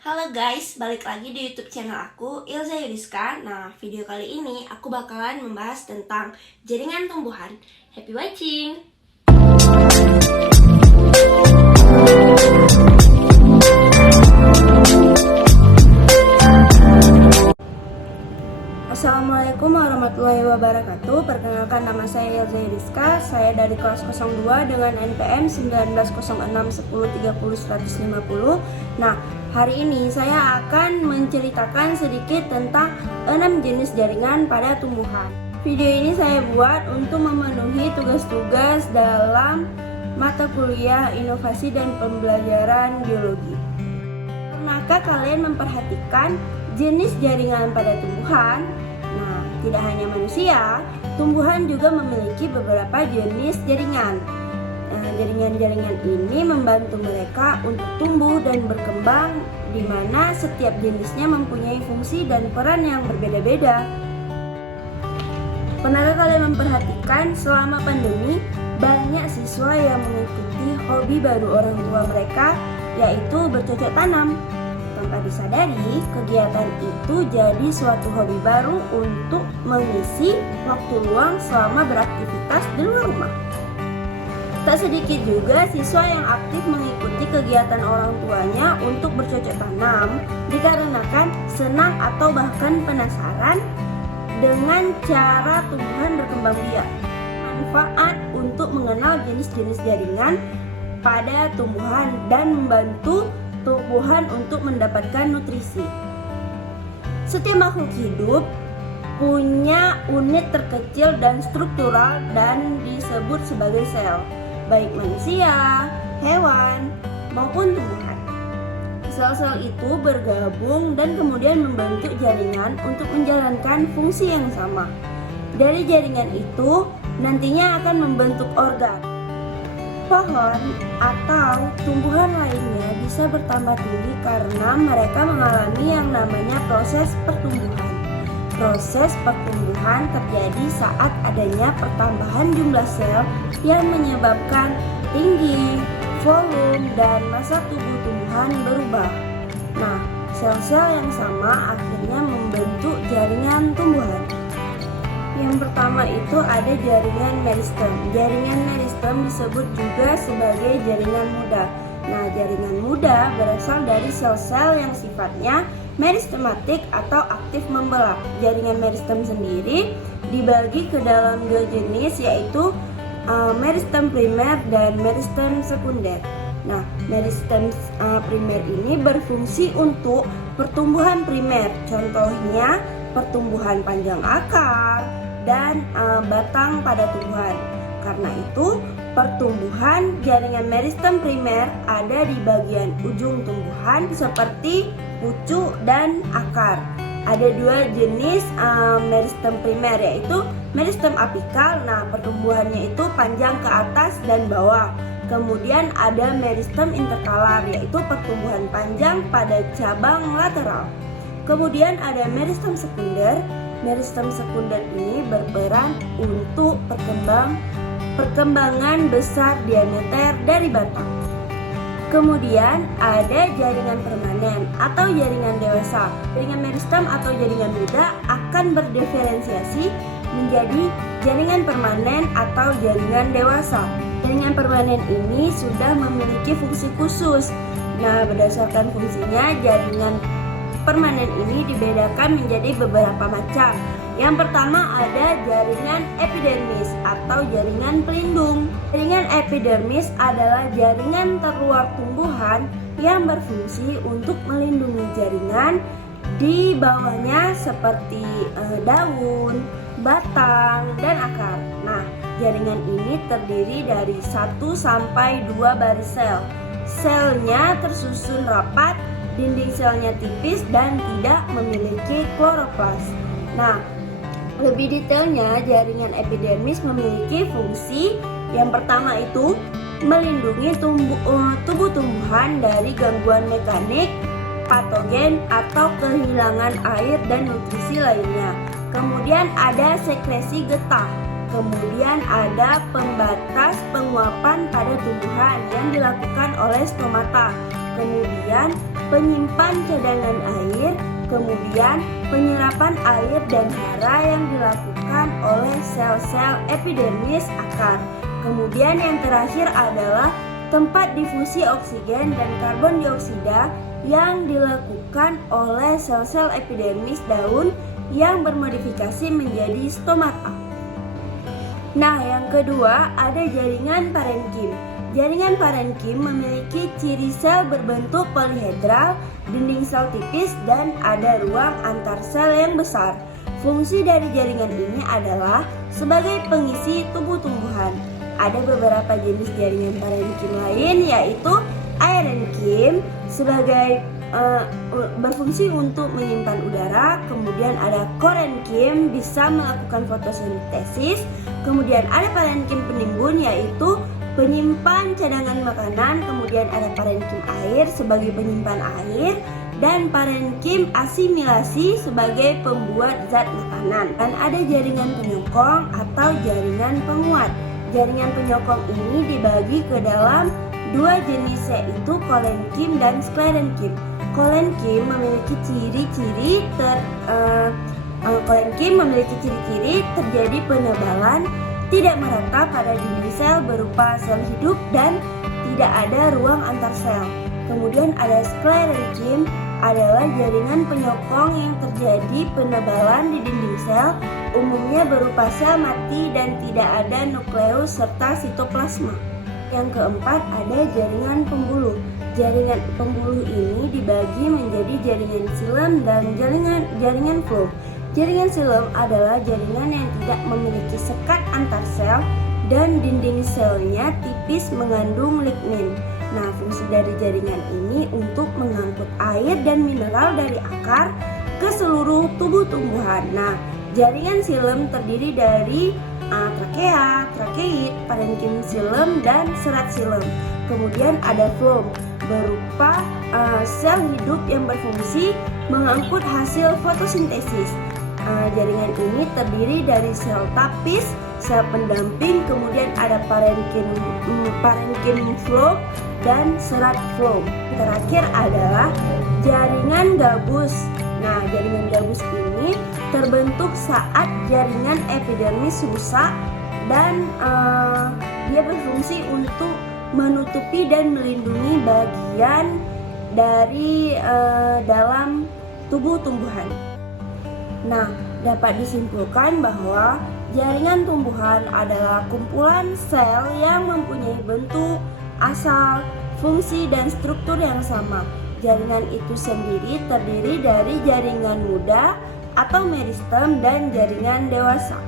Halo guys, balik lagi di YouTube channel aku, Ilza Yuriska. Nah, video kali ini aku bakalan membahas tentang jaringan tumbuhan. Happy watching! Assalamualaikum warahmatullahi wabarakatuh. Perkenalkan, nama saya Ilza Yuriska. Saya dari kelas 02 dengan NPM 19061030 Nah, hari ini saya akan menceritakan sedikit tentang 6 jenis jaringan pada tumbuhan. Video ini saya buat untuk memenuhi tugas-tugas dalam mata kuliah Inovasi dan Pembelajaran Biologi. Pernahkah kalian memperhatikan jenis jaringan pada tumbuhan? Nah, tidak hanya manusia, tumbuhan juga memiliki beberapa jenis jaringan. Jaringan-jaringan ini membantu mereka untuk tumbuh dan berkembang, di mana setiap jenisnya mempunyai fungsi dan peran yang berbeda-beda. Pernahkah kalian memperhatikan selama pandemi, banyak siswa yang mengikuti hobi baru orang tua mereka, yaitu bercocok tanam. Tanpa disadari, kegiatan itu jadi suatu hobi baru untuk mengisi waktu luang selama beraktivitas di luar rumah. Tak sedikit juga siswa yang aktif mengikuti kegiatan orang tuanya untuk bercocok tanam dikarenakan senang atau bahkan penasaran dengan cara tumbuhan berkembang biak. Manfaat untuk mengenal jenis-jenis jaringan pada tumbuhan dan membantu tumbuhan untuk mendapatkan nutrisi. Setiap makhluk hidup punya unit terkecil dan struktural dan disebut sebagai sel, baik manusia, hewan, maupun tumbuhan. Sel-sel itu bergabung dan kemudian membentuk jaringan untuk menjalankan fungsi yang sama. Dari jaringan itu nantinya akan membentuk organ. Pohon atau tumbuhan lainnya bisa bertambah tinggi karena mereka mengalami yang namanya proses pertumbuhan. Proses pertumbuhan terjadi saat adanya pertambahan jumlah sel yang menyebabkan tinggi, volume, dan massa tubuh tumbuhan berubah. Nah, sel-sel yang sama akhirnya membentuk jaringan tumbuhan. Yang pertama itu ada jaringan meristem. Jaringan meristem disebut juga sebagai jaringan muda. Nah, jaringan muda berasal dari sel-sel yang sifatnya meristematik atau aktif membelah. Jaringan meristem sendiri dibagi ke dalam dua jenis, yaitu meristem primer dan meristem sekunder. Nah, meristem primer ini berfungsi untuk pertumbuhan primer. Contohnya pertumbuhan panjang akar dan batang pada tumbuhan. Karena itu, pertumbuhan jaringan meristem primer ada di bagian ujung tumbuhan seperti pucuk dan akar. Ada dua jenis meristem primer, yaitu meristem apikal. Nah, pertumbuhannya itu panjang ke atas dan bawah. Kemudian ada meristem interkalar, yaitu pertumbuhan panjang pada cabang lateral. Kemudian ada meristem sekunder. Meristem sekunder ini berperan untuk perkembangan besar diameter dari batang. Kemudian ada jaringan permanen atau jaringan dewasa. Jaringan meristem atau jaringan muda akan berdiferensiasi menjadi jaringan permanen atau jaringan dewasa. Jaringan permanen ini sudah memiliki fungsi khusus. Nah, berdasarkan fungsinya, jaringan permanen ini dibedakan menjadi beberapa macam. Yang pertama ada jaringan epidermis atau jaringan pelindung. Jaringan epidermis adalah jaringan terluar tumbuhan yang berfungsi untuk melindungi jaringan di bawahnya seperti daun, batang, dan akar. Nah, jaringan ini terdiri dari 1 sampai 2 baris sel. Selnya tersusun rapat, dinding selnya tipis dan tidak memiliki kloroplas. Nah, lebih detailnya, jaringan epidermis memiliki fungsi yang pertama itu melindungi tubuh tumbuhan dari gangguan mekanik, patogen, atau kehilangan air dan nutrisi lainnya. Kemudian ada sekresi getah. Kemudian ada pembatas penguapan pada tumbuhan yang dilakukan oleh stomata. Kemudian penyimpan cadangan air, kemudian penyerapan air dan hara yang dilakukan oleh sel-sel epidermis akar. Kemudian yang terakhir adalah tempat difusi oksigen dan karbon dioksida yang dilakukan oleh sel-sel epidermis daun yang bermodifikasi menjadi stomata. Nah, yang kedua ada jaringan parenkim. Jaringan parenkim memiliki ciri sel berbentuk polihedral, dinding sel tipis, dan ada ruang antar sel yang besar. Fungsi dari jaringan ini adalah sebagai pengisi tubuh tumbuhan. Ada beberapa jenis jaringan parenkim lain, yaitu aerenkim sebagai berfungsi untuk menyimpan udara. Kemudian ada korenkim bisa melakukan fotosintesis. Kemudian ada parenkim penimbun, yaitu penyimpan cadangan makanan. Kemudian ada parenkim air sebagai penyimpan air, dan parenkim asimilasi sebagai pembuat zat makanan. Dan ada jaringan penyokong atau jaringan penguat. Jaringan penyokong ini dibagi ke dalam dua jenis, yaitu kolenkim dan sklerenkim. Kolenkim memiliki ciri-ciri terjadi penebalan tidak merata pada dinding sel berupa sel hidup dan tidak ada ruang antar sel. Kemudian ada sklerenkim, adalah jaringan penyokong yang terjadi penebalan di dinding sel, umumnya berupa sel mati dan tidak ada nukleus serta sitoplasma. Yang keempat ada jaringan pembuluh. Jaringan pembuluh ini dibagi menjadi jaringan xilem dan jaringan phloem. Jaringan xilem adalah jaringan yang tidak memiliki sekat antar sel dan dinding selnya tipis mengandung lignin. Nah, fungsi dari jaringan ini untuk mengangkut air dan mineral dari akar ke seluruh tubuh tumbuhan. Nah, jaringan xilem terdiri dari trakea, trakeit, parenkim xilem, dan serat xilem. Kemudian ada phloem, berupa sel hidup yang berfungsi mengangkut hasil fotosintesis. Jaringan ini terdiri dari sel tapis, sel pendamping, kemudian ada parenkim phloem dan serat phloem. Terakhir adalah jaringan gabus. Nah, jaringan gabus ini terbentuk saat jaringan epidermis rusak dan dia berfungsi untuk menutupi dan melindungi bagian dari dalam tubuh tumbuhan. Nah, dapat disimpulkan bahwa jaringan tumbuhan adalah kumpulan sel yang mempunyai bentuk, asal, fungsi, dan struktur yang sama. Jaringan itu sendiri terdiri dari jaringan muda atau meristem dan jaringan dewasa.